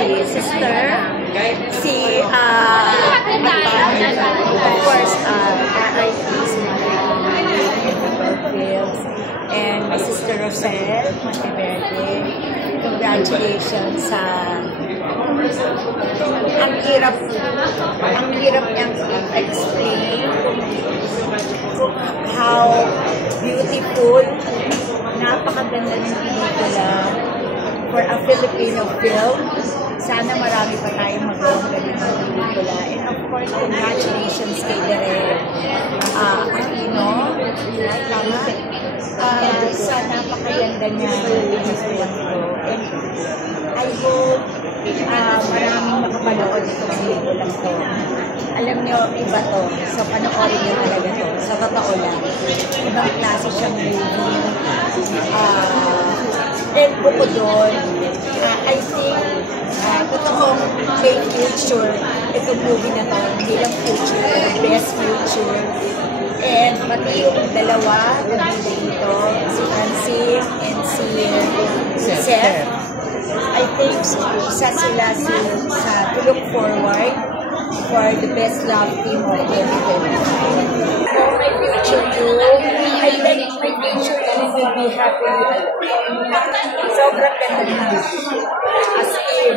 si sister, si of course, RIP si Films, and my sister Rosel Monteverde. Congratulations sa ang hirap niyang explain how beautiful, napakaganda ng pelikula for a Filipino film. Sana marami pa tayong magawang ganitong pelikula. And of course, congratulations kay Direk Aquino. Sa napakaganda niya ng pelikula ko. And I hope maraming makapanood itong pelikula ko. Alam niyo, iba to. So, panoorin niyo talaga to. Sa totoo lang. Ibang klase siyang movie. And bukod doon, I think, totoong may future itong movie na to. Hindi lang future, best future. And pati yung dalawa, dito, si Francine and si Seth. I think isa sila sa to look forward for the best love team of 2025. So my future you, I think my future you will be happy. Sobrang ganda na. As in,